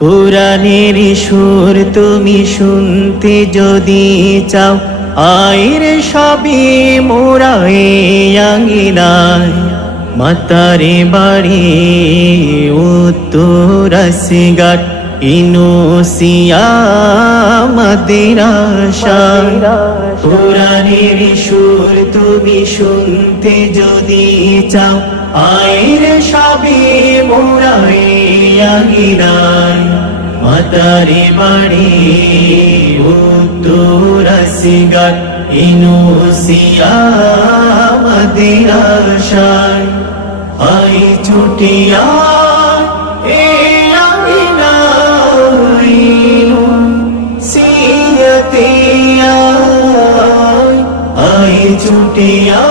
কুরআনের সুর তুমি শুনতে যদি চাও, আয়ের সবই মোরা এই আঙিনায়। মাতারে বাড়ি উত্তরাসিঘাট, ইনুসিয়া মাদ্রাসায়। কুরআনের সুর তুমি শুনতে যদি চাও, আয়ের সবই মোরা এই আঙিনায়। মাতারে বাড়ি উত্তরাসিঘাট, ইনুসিয়া মাদ্রাসায়। আই ছুটিয়া এই আঙিনায়, ইনুসিয়াতে আই ছুটিয়া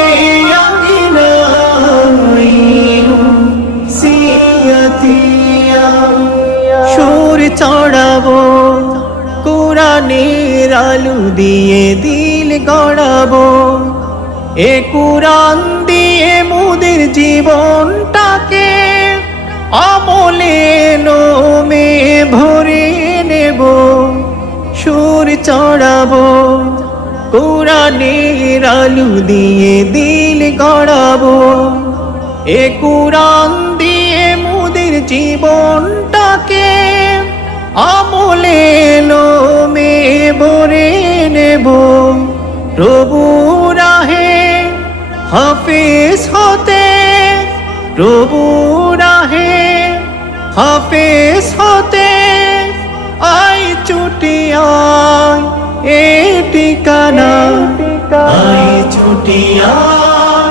এই আঙিনায়, ইনুসিয়াতে সুর চড়াবো কুরআনের আলো দিয়ে, দিল গড়াবো এ কুরআন দিয়ে। মোদের জীবনটাকে আমলে নোমে ভরে নেব। সুর চড়াবো কুরআনের আলো দিয়ে, দিল গড়াবো এ কুরআন দিয়ে। মোদের জীবনটাকে আমলে নোমে ভরে নেব। প্রভু রাহে হাফেজ হতে, প্রভু রাহে হাফেজ হতে। আই ছুটি আয় এ ঠিকানা, আই ছুটি আয়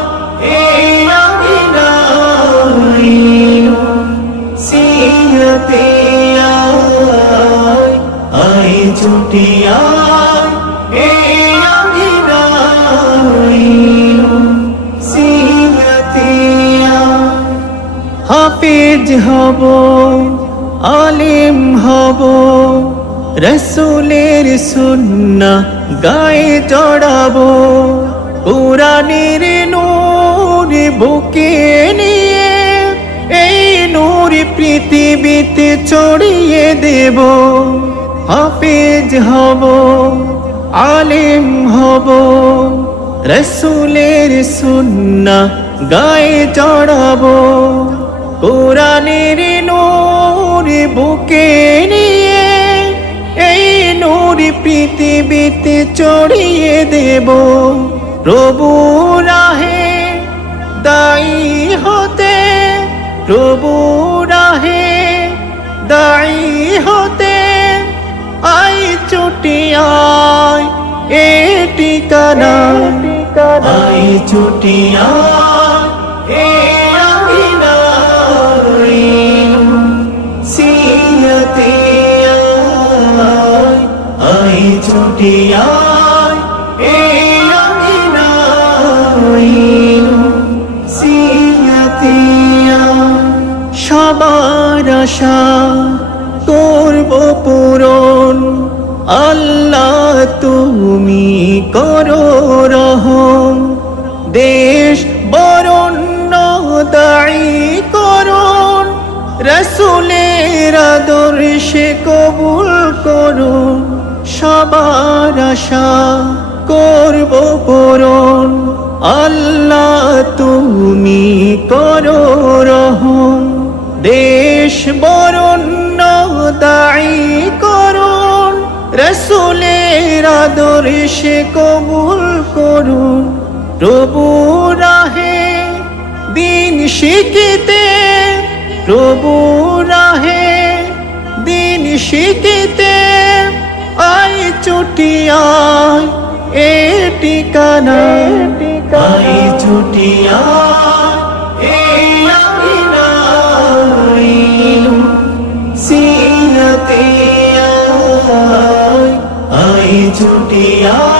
এই আঙিনায়, ইনুসিয়াতে আই ছুটি আয় এই আঙিনায়, ইনুসিয়াতে। হাফেজ হব, আলিম হব, রাসূলের সুন্নাহ গায়ে জড়াবো। কুরআনের নূর বুকে নিয়ে এই নূর পৃথিবীতে ছড়িয়ে দেব। হাফেজ হব, আলিম হব, রাসূলের সুন্নাহ গায়ে জড়াবো। কুরআনের নূর বুকে নিয়ে এই নূর পৃথিবীতে ছড়িয়ে দেব। প্রভু রাহে দায়ী হতে, প্রভু রাহে দায়ী হতে। আই ছুটি আয় এ ঠিকানা, আই ছুটি আয় এই আঙিনায়, ইনুসিয়াতে আই ছুটি আয় এই আঙিনায়, ইনুসিয়াতে। সবার আশা করব পূরণ, আল্লাহ তুমি করো রহম। দেশ বরণ্য দায়ী করুন, রাসূলের আদর্শে কবুল করুন। সবার আশা করব পূরণ, আল্লাহ তুমি করো রহম। দেশ বরণ্য দায়ী করুন, রাসূলের আদর্শে কবুল করুন। প্রভু রাহে দিন শিখিতে, প্রভু রাহে দিন শিখিতে। আই ছুটি আয় এ ঠিকানা, আই ছুটি আয় এই আঙিনায়, ইনুসিয়াতে আই ছুটি আয়।